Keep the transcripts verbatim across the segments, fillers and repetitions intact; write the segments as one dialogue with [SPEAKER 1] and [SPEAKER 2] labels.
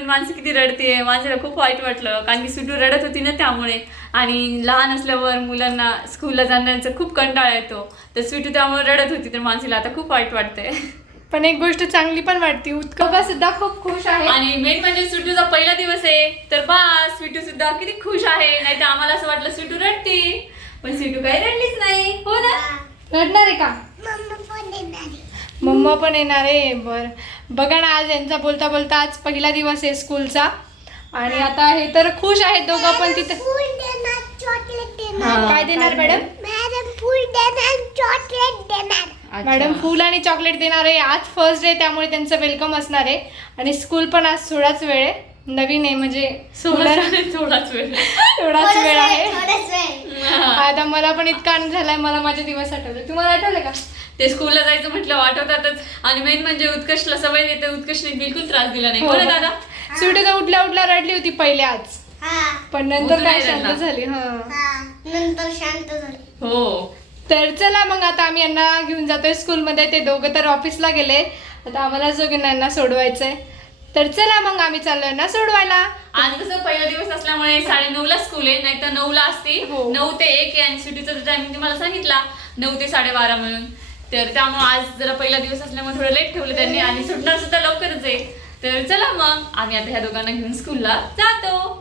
[SPEAKER 1] माणसं किती रडते. माझ्याला खूप वाईट वाटलं कारण की सुटू रडत होती ना त्यामुळे. आणि लहान असल्यावर मुलांना स्कूलला जाण्याचा खूप कंटाळा येतो, तर स्वीटू त्यामुळे रडत होती. तर माणसाला आता खूप वाईट वाटतंय.
[SPEAKER 2] पण एक गोष्ट चांगली पण वाटते, उत्कर्ष सुद्धा खूप खुश आहे.
[SPEAKER 1] आणि मेन म्हणजे स्वीटूचा पहिला दिवस आहे, तर बा स्वीटू सुद्धा किती खुश आहे. नाही तर आम्हाला असं वाटलं स्वीटू रडते, पण स्वीटू काही रडलीच नाही. हो ना?
[SPEAKER 2] रडणार आहे का? मम्मा पण येणार आहे. बर बघा ना, आज यांचा बोलता बोलता आज पहिला दिवस आहे स्कूलचा. आणि आता हे तर खुश आहेत दोघं पण. तिथे काय देणार मॅडम?
[SPEAKER 3] मॅडम फूल देणार, चॉकलेट देणार.
[SPEAKER 2] मॅडम फूल आणि चॉकलेट देणार आहे. आज फर्स्ट डे त्यामुळे त्यांचं वेलकम असणार आहे. आणि स्कूल पण आज थोडाच वेळ आहे, नवीन आहे म्हणजे
[SPEAKER 1] थोडाच वेळ
[SPEAKER 2] थोडाच वेळ आहे.
[SPEAKER 3] थोडाच वेळ.
[SPEAKER 2] आता मला पण इतका आनंद झालाय, मला माझे दिवस आठवले. तुम्हाला आठवलं का?
[SPEAKER 1] ते स्कूलला जायचं म्हटलं आठवतातच. आणि मेन म्हणजे उत्कर्षला सवय देते, उत्कर्षने बिलकुल त्रास दिला नाही. हो ना दादा?
[SPEAKER 2] स्वीटू तर उठल्या उठल्या रडली होती पहिले आज,
[SPEAKER 3] हा
[SPEAKER 2] पण नंतर
[SPEAKER 1] उठून
[SPEAKER 2] काय
[SPEAKER 1] नाही
[SPEAKER 2] शांत
[SPEAKER 1] रडला.
[SPEAKER 2] झाली. हा
[SPEAKER 3] हा नंतर शांत झाली.
[SPEAKER 1] हो.
[SPEAKER 2] तर चला मग आता आम्ही यांना घेऊन जातोय स्कूलमध्ये. ते दोघं तर ऑफिसला गेले, आता आम्हाला दोघींना यांना सोडवायचंय. तर चला मग आम्ही चाललोय ना सोडवायला.
[SPEAKER 1] आज कसं पहिला दिवस असल्यामुळे साडे नऊ ला स्कूल आहे, नाही तर नऊ ला असते.
[SPEAKER 2] हो.
[SPEAKER 1] नऊ ते एक आहे आणि सुट्टीचा टायमिंग तुम्हाला सांगितला नऊ ते साडेबारा म्हणून. तर त्यामुळे आज जरा पहिला दिवस असल्यामुळे थोडं लेट ठेवलं त्यांनी आणि सुटणार सुद्धा लवकरच आहे. तर चला मग आम्ही आता ह्या दोघांना घेऊन स्कूलला जातो.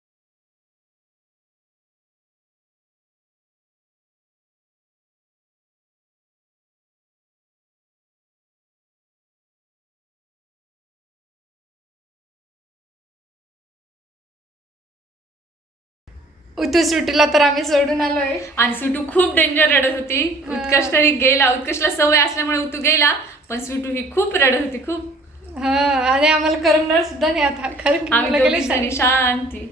[SPEAKER 2] उतू सुटीला तर आम्ही सोडून आलोय.
[SPEAKER 1] आणि सुटू खूप डेंजर रडत होती. उत्कर्ष तरी गेला, उत्कर्षला सवय असल्यामुळे उतू गेला, पण सुटू ही खूप रडत होती खूप.
[SPEAKER 2] हा आणि आम्हाला करमणार सुद्धा नाही आता, कारण की
[SPEAKER 1] आम्ही
[SPEAKER 2] मुलं गेले
[SPEAKER 1] दोघींनी शांती.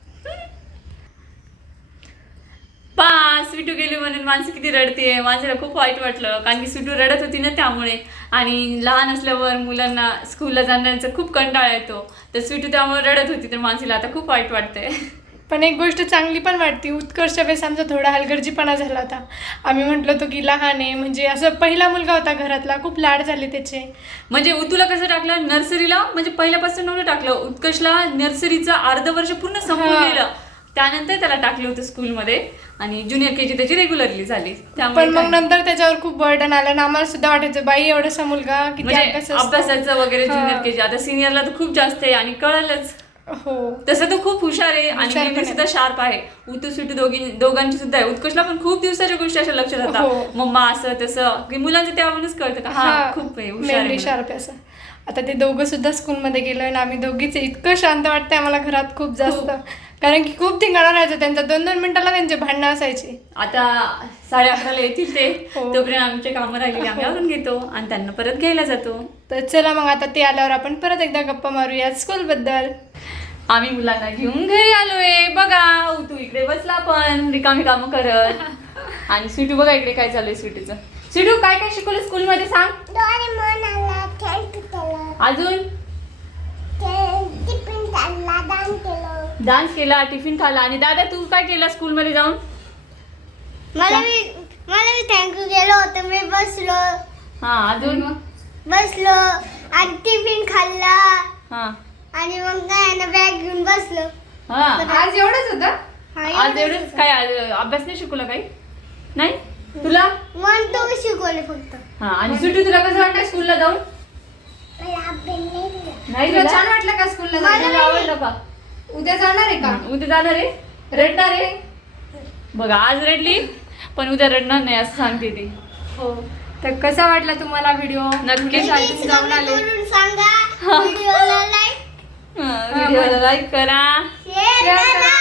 [SPEAKER 1] पा स्वीटू गेली म्हणून माणसं किती रडते. माझ्याला खूप वाईट वाटलं कारण की स्वीटू रडत होती ना त्यामुळे. आणि लहान असल्यावर मुलांना स्कूलला जाण्याचा खूप कंटाळा येतो, तर स्वीटू त्यामुळे रडत होती. तर माणसाला आता खूप वाईट वाटतंय.
[SPEAKER 2] पण एक गोष्ट चांगली पण वाटते, उत्कर्ष वेळेस आमचा थोडा हलगर्जीपणा झाला होता. आम्ही म्हटलो होतो की लहान आहे, म्हणजे असं पहिला मुलगा होता घरातला, खूप लाड झाले त्याचे.
[SPEAKER 1] म्हणजे उतूला कसं टाकलं नर्सरीला, म्हणजे पहिल्यापासून नव्हतं टाकलं. उत्कर्षला नर्सरीचं अर्ध वर्ष पूर्ण संपून
[SPEAKER 2] हा.
[SPEAKER 1] गेलं, त्यानंतर त्याला टाकलं होतं स्कूलमध्ये. आणि ज्युनियर के जी त्याची रेग्युलरली झाली.
[SPEAKER 2] पण
[SPEAKER 1] त्यामुळे
[SPEAKER 2] मग
[SPEAKER 1] काय-
[SPEAKER 2] नंतर त्याच्यावर खूप बर्डन आलं ना, आम्हाला सुद्धा वाटायचं बाई एवढासा मुलगा किती
[SPEAKER 1] म्हणजे
[SPEAKER 2] अभ्यास असतो.
[SPEAKER 1] अभ्यासाचं वगैरे
[SPEAKER 2] हा.
[SPEAKER 1] Junior K G. आता सिनियरला तर खूप जास्त आहे आणि कळलंच.
[SPEAKER 2] हो
[SPEAKER 1] तसं तो खूप हुशार आहे आणि
[SPEAKER 2] हुशार पण
[SPEAKER 1] मेमरी
[SPEAKER 2] आहे.
[SPEAKER 1] सुद्धा शार्प आहे. उतू सुटू दोघी दोघांची सुद्धा आहे. उत्कर्षला पण खूप दिवसाच्या गोष्टी अशा लक्षात
[SPEAKER 2] हो.
[SPEAKER 1] राहतात, मम्मा असं तसं, की मुलांचं त्यावरूनच कळतं का हा खूप आहे, हुशार आहे
[SPEAKER 2] मेमरी
[SPEAKER 1] म्हणून.
[SPEAKER 2] शार्प आहे असं. आता ते दोघं सुद्धा स्कूलमध्ये गेलोय आणि आम्ही दोघीच इतकं शांत वाटतंय आम्हाला घरात खूप जास्त, कारण की खूप धिंगाणा राहायचं त्यांचा. दोन दोन मिनिटाला त्यांचे भांडणं असायची.
[SPEAKER 1] आता साडे अकराला येतील ते,
[SPEAKER 2] हो.
[SPEAKER 1] तोपर्यंत आमचे कामं राहिलेली आम्ही आवरून घेतो आणि त्यांना परत घ्यायला जातो.
[SPEAKER 2] तर चला मग आता ते आल्यावर आपण परत एकदा गप्पा मारूया स्कूलबद्दल.
[SPEAKER 1] आम्ही मुलांना घेऊन घरी आलोय. बघा तू इकडे बसला पण रिकामी कामं करत. आणि स्वीटू बघा इकडे काय चालू आहे स्वीटूचं. स्वीटू काय काय शिकवलं स्कूलमध्ये सांग.
[SPEAKER 3] डोरेमॉन आला, खेळ केलं,
[SPEAKER 1] अजून
[SPEAKER 3] टिफिन खाल्ला, दान केलं.
[SPEAKER 1] डान्स केला, टिफिन खाल्ला. आणि दादा तू काय केलं स्कूलमध्ये जाऊन.
[SPEAKER 3] मला मी मला मी थँक्यू गेलो होतो. मी बसलो
[SPEAKER 1] हा अजून
[SPEAKER 3] बसलो आणि टिफिन खाल्ला
[SPEAKER 1] हा
[SPEAKER 3] आणि मग काय ना बॅग घेऊन बसलो.
[SPEAKER 1] हा
[SPEAKER 2] आज एवढंच होतं.
[SPEAKER 3] हा,
[SPEAKER 1] आज एवढंच. काय आज अभ्यास नाही शिकवला काही नाही तुला.
[SPEAKER 3] वन टू शिकवले फक्त.
[SPEAKER 1] हा आणि सुटू तुला कसं वाटतं स्कूलला जाऊन.
[SPEAKER 3] मला अभ्यास नाही दिला.
[SPEAKER 1] नाही
[SPEAKER 2] तुला
[SPEAKER 1] तुला
[SPEAKER 2] छान वाटलं का स्कूलला
[SPEAKER 1] तुला
[SPEAKER 2] जायला?
[SPEAKER 1] आवडलं का.
[SPEAKER 2] उद्या जाणार आहे का?
[SPEAKER 1] उद्या जाणार आहे, रडणार आहे. बघा आज रडली पण उद्या रडणार नाही असं सांगते ती.
[SPEAKER 2] हो. तर कसा वाटला तुम्हाला व्हिडिओ?
[SPEAKER 1] नक्कीच.
[SPEAKER 3] Please
[SPEAKER 2] जाऊन आले.
[SPEAKER 3] comment करून सांगा. व्हिडिओला लाईक
[SPEAKER 1] व्हिडिओला लाईक करा,
[SPEAKER 3] शेअर करा.